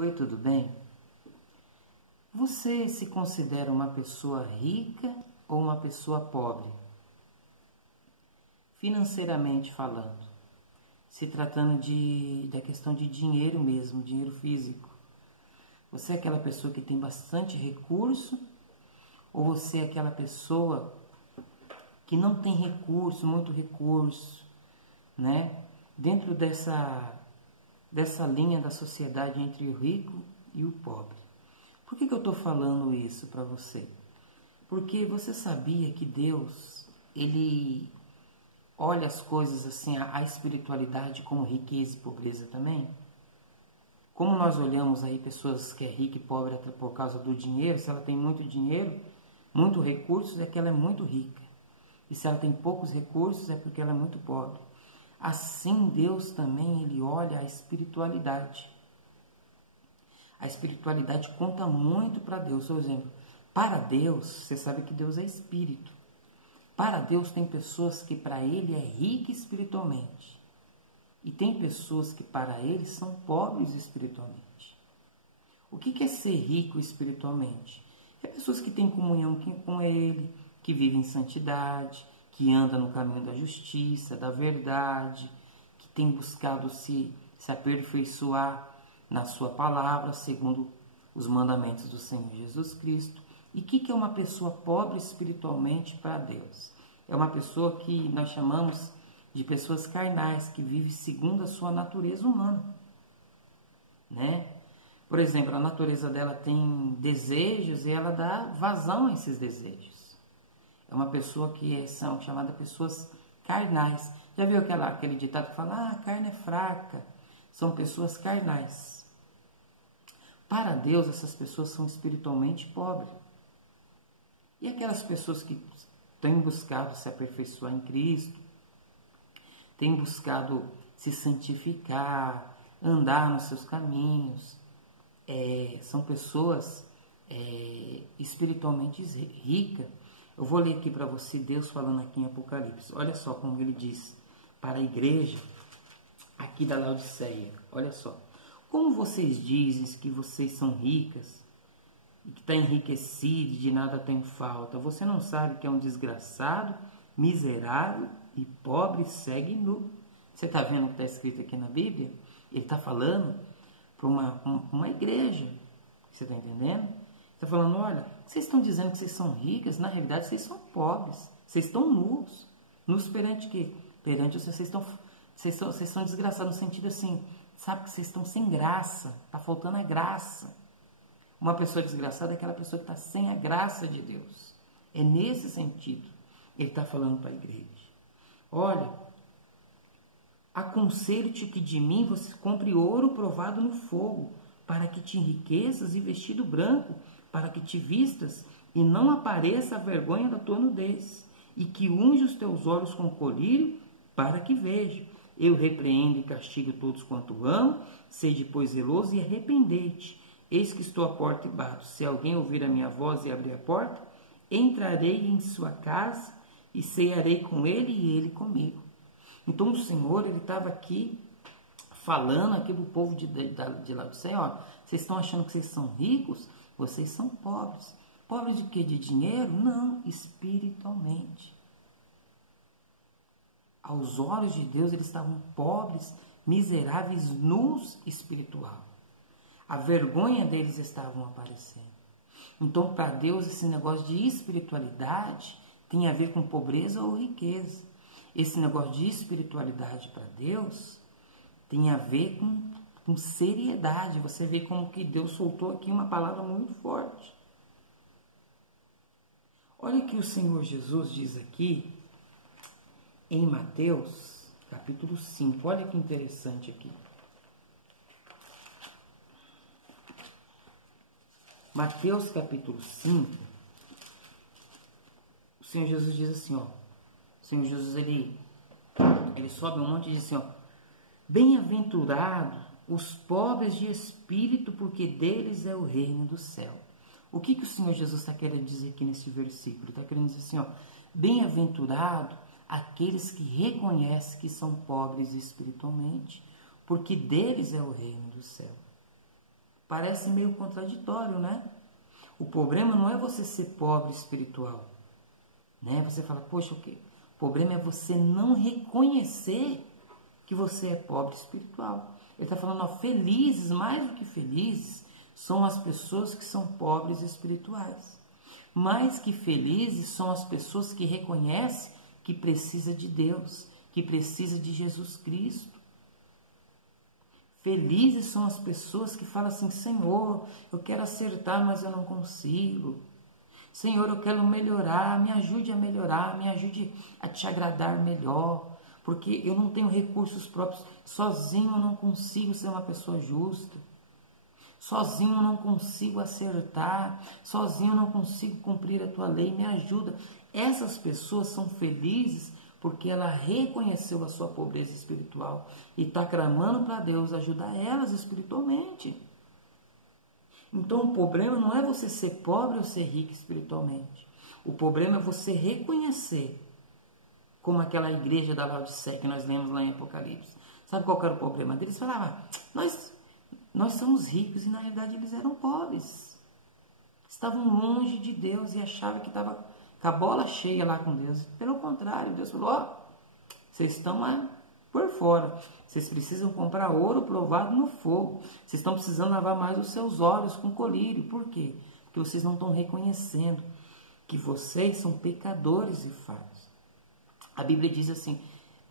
Oi, tudo bem? Você se considera uma pessoa rica ou uma pessoa pobre? Financeiramente falando, se tratando da questão de dinheiro mesmo, dinheiro físico. Você é aquela pessoa que tem bastante recurso ou você é aquela pessoa que não tem recurso, muito recurso, né? Dentro dessa linha da sociedade entre o rico e o pobre. Por que eu estou falando isso para você? Porque você sabia que Deus, Ele olha as coisas assim, a espiritualidade como riqueza e pobreza também? Como nós olhamos aí pessoas que é rica e pobre até por causa do dinheiro, se ela tem muito dinheiro, muito recursos, é que ela é muito rica. E se ela tem poucos recursos, é porque ela é muito pobre. Assim, Deus também, Ele olha a espiritualidade. A espiritualidade conta muito para Deus. Por exemplo, para Deus, você sabe que Deus é espírito. Para Deus tem pessoas que para Ele é rica espiritualmente. E tem pessoas que para Ele são pobres espiritualmente. O que é ser rico espiritualmente? É pessoas que têm comunhão com Ele, que vivem em santidade, que andam no caminho da justiça, da verdade, que tem buscado se aperfeiçoar na sua palavra, segundo os mandamentos do Senhor Jesus Cristo. E o que é uma pessoa pobre espiritualmente para Deus? É uma pessoa que nós chamamos de pessoas carnais, que vive segundo a sua natureza humana, né? Por exemplo, a natureza dela tem desejos e ela dá vazão a esses desejos. É uma pessoa que são chamadas pessoas carnais. Já viu aquele ditado que fala, a carne é fraca? São pessoas carnais. Para Deus, essas pessoas são espiritualmente pobres. E aquelas pessoas que têm buscado se aperfeiçoar em Cristo, têm buscado se santificar, andar nos seus caminhos, são pessoas espiritualmente ricas. Eu vou ler aqui para você Deus falando aqui em Apocalipse. Olha só como ele diz para a igreja aqui da Laodiceia. Olha só. Como vocês dizem que vocês são ricas e que está enriquecido e de nada tem falta, você não sabe que é um desgraçado, miserável e pobre segue nu. Você está vendo o que está escrito aqui na Bíblia? Ele está falando para uma igreja. Você está entendendo? Está falando, olha, vocês estão dizendo que vocês são ricas, na realidade vocês são pobres. Vocês estão nus. Nus perante quê? Perante vocês estão desgraçados no sentido assim, sabe que vocês estão sem graça, está faltando a graça. Uma pessoa desgraçada é aquela pessoa que está sem a graça de Deus. É nesse sentido ele está falando para a igreja. Olha, aconselho-te que de mim você compre ouro provado no fogo, para que te enriqueças e vestido branco, para que te vistas e não apareça a vergonha da tua nudez, e que unge os teus olhos com colírio, para que veja. Eu repreendo e castigo todos quanto amo, sede, pois, zeloso e arrependei-te. Eis que estou à porta e bato. Se alguém ouvir a minha voz e abrir a porta, entrarei em sua casa e cearei com ele e ele comigo. Então o Senhor, ele estava aqui falando aqui para o povo de Laodiceia, ó, vocês estão achando que vocês são ricos? Vocês são pobres. Pobres de quê? De dinheiro? Não, espiritualmente. Aos olhos de Deus, eles estavam pobres, miseráveis, nus espiritual. A vergonha deles estavam aparecendo. Então, para Deus, esse negócio de espiritualidade tem a ver com pobreza ou riqueza. Esse negócio de espiritualidade para Deus tem a ver com seriedade. Você vê como que Deus soltou aqui uma palavra muito forte. Olha o que o Senhor Jesus diz aqui em Mateus, capítulo 5. Olha que interessante aqui. Mateus, capítulo 5. O Senhor Jesus diz assim, ó. O Senhor Jesus, ele sobe um monte e diz assim, ó. Bem-aventurados os pobres de espírito, porque deles é o reino do céu. O que o Senhor Jesus está querendo dizer aqui nesse versículo? Está querendo dizer assim, ó. Bem-aventurado aqueles que reconhecem que são pobres espiritualmente, porque deles é o reino do céu. Parece meio contraditório, né? O problema não é você ser pobre espiritual, né? Você fala, poxa, o problema é você não reconhecer que você é pobre espiritual. Ele está falando, ó, felizes, mais do que felizes, são as pessoas que são pobres espirituais. Mais que felizes são as pessoas que reconhecem que precisa de Deus, que precisa de Jesus Cristo. Felizes são as pessoas que falam assim, Senhor, eu quero acertar, mas eu não consigo. Senhor, eu quero melhorar, me ajude a melhorar, me ajude a te agradar melhor, porque eu não tenho recursos próprios, sozinho eu não consigo ser uma pessoa justa, sozinho eu não consigo acertar, sozinho eu não consigo cumprir a tua lei, me ajuda. Essas pessoas são felizes porque ela reconheceu a sua pobreza espiritual e está clamando para Deus ajudar elas espiritualmente. Então o problema não é você ser pobre ou ser rico espiritualmente. O problema é você reconhecer, como aquela igreja da Laodiceia que nós lemos lá em Apocalipse. Sabe qual era o problema deles? Falavam, nós somos ricos, e na realidade eles eram pobres. Estavam longe de Deus e achavam que estava com a bola cheia lá com Deus. Pelo contrário, Deus falou, ó, vocês estão lá por fora. Vocês precisam comprar ouro provado no fogo. Vocês estão precisando lavar mais os seus olhos com colírio. Por quê? Porque vocês não estão reconhecendo que vocês são pecadores e falhos. A Bíblia diz assim,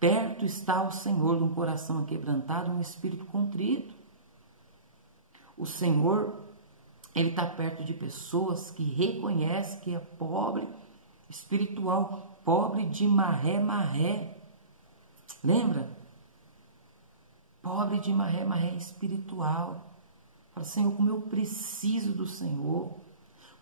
perto está o Senhor de um coração aquebrantado, um espírito contrito. O Senhor, Ele está perto de pessoas que reconhecem que é pobre espiritual, pobre de maré. Lembra? Pobre de maré espiritual. Fala, Senhor, como eu preciso do Senhor.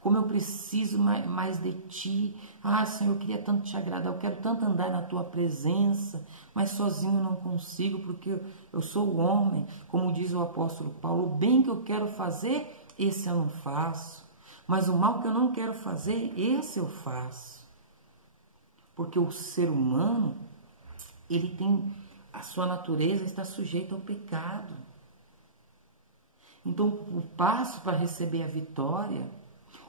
Como eu preciso mais de Ti. Ah, Senhor, eu queria tanto Te agradar. Eu quero tanto andar na Tua presença. Mas sozinho eu não consigo, porque eu sou o homem. Como diz o apóstolo Paulo, o bem que eu quero fazer, esse eu não faço. Mas o mal que eu não quero fazer, esse eu faço. Porque o ser humano, ele tem, a sua natureza está sujeita ao pecado. Então, o passo para receber a vitória,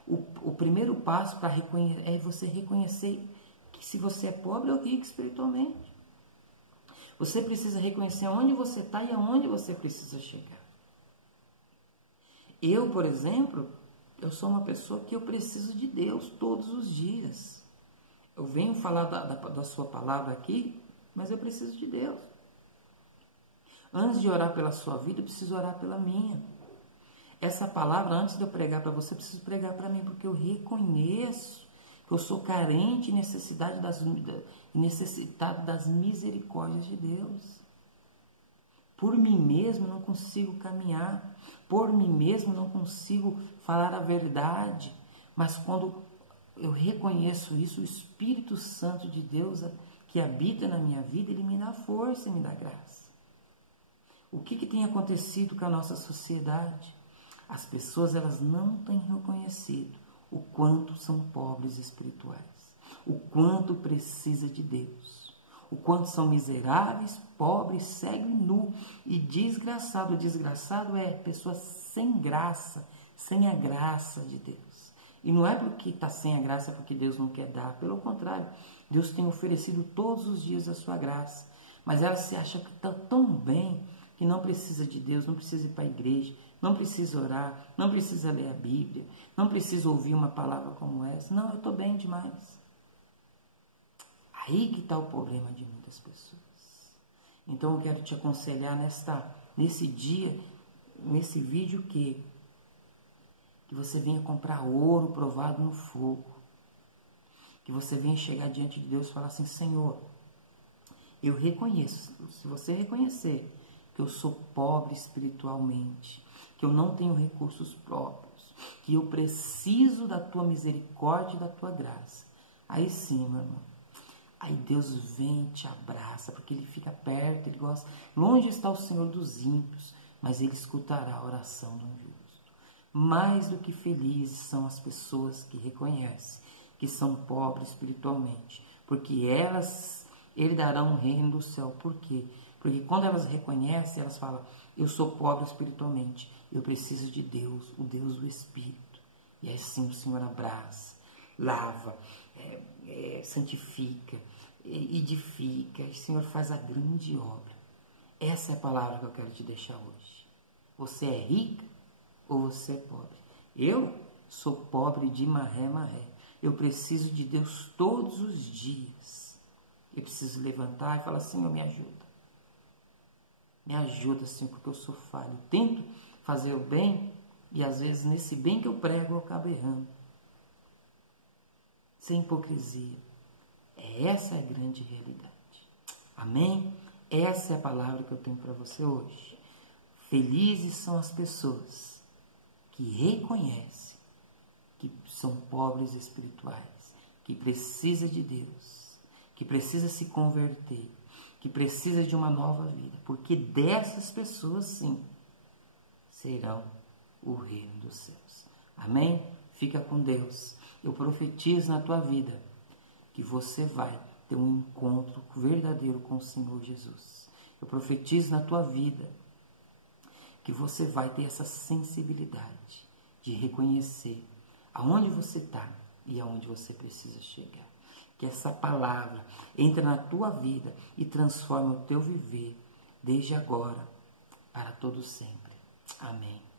o primeiro passo para reconhecer, é você reconhecer que se você é pobre ou rico espiritualmente. Você precisa reconhecer onde você está e aonde você precisa chegar. Eu, por exemplo, eu sou uma pessoa que eu preciso de Deus todos os dias. Eu venho falar da sua palavra aqui, mas eu preciso de Deus. Antes de orar pela sua vida, eu preciso orar pela minha. Essa palavra, antes de eu pregar para você, eu preciso pregar para mim, porque eu reconheço que eu sou carente e necessitado das misericórdias de Deus. Por mim mesmo não consigo caminhar, por mim mesmo não consigo falar a verdade, mas quando eu reconheço isso, o Espírito Santo de Deus que habita na minha vida, ele me dá força e me dá graça. O que tem acontecido com a nossa sociedade? As pessoas, elas não têm reconhecido o quanto são pobres espirituais, o quanto precisa de Deus, o quanto são miseráveis, pobres, cego e nu e desgraçado. O desgraçado é pessoa sem graça, sem a graça de Deus. E não é porque está sem a graça porque Deus não quer dar, pelo contrário, Deus tem oferecido todos os dias a sua graça, mas ela se acha que está tão bem que não precisa de Deus, não precisa ir para a igreja, não precisa orar, não precisa ler a Bíblia, não precisa ouvir uma palavra como essa. Não, eu estou bem demais. Aí que está o problema de muitas pessoas. Então eu quero te aconselhar nesse dia, nesse vídeo, que você venha comprar ouro provado no fogo. Que você venha chegar diante de Deus e falar assim, Senhor, eu reconheço, se você reconhecer que eu sou pobre espiritualmente, que eu não tenho recursos próprios, que eu preciso da tua misericórdia e da tua graça. Aí sim, meu irmão, aí Deus vem e te abraça, porque Ele fica perto, Ele gosta. Longe está o Senhor dos ímpios, mas Ele escutará a oração do justo. Mais do que felizes são as pessoas que reconhecem que são pobres espiritualmente, porque Ele dará um reino do céu. Por quê? Porque quando elas reconhecem, elas falam, eu sou pobre espiritualmente, eu preciso de Deus, o Deus do Espírito. E aí sim o Senhor abraça, lava, santifica, edifica, o Senhor faz a grande obra. Essa é a palavra que eu quero te deixar hoje. Você é rica ou você é pobre? Eu sou pobre de maré, maré. Eu preciso de Deus todos os dias. Eu preciso levantar e falar, Senhor, me ajuda. Me ajuda, Senhor, porque eu sou falho. Eu tento fazer o bem e às vezes nesse bem que eu prego eu acabo errando. Sem hipocrisia. Essa é a grande realidade. Amém? Essa é a palavra que eu tenho para você hoje. Felizes são as pessoas que reconhecem que são pobres espirituais, que precisa de Deus, que precisa se converter, que precisa de uma nova vida, porque dessas pessoas sim serão o reino dos céus. Amém? Fica com Deus. Eu profetizo na tua vida que você vai ter um encontro verdadeiro com o Senhor Jesus. Eu profetizo na tua vida que você vai ter essa sensibilidade de reconhecer aonde você está e aonde você precisa chegar. Que essa palavra entre na tua vida e transforme o teu viver desde agora para todo sempre. Amém.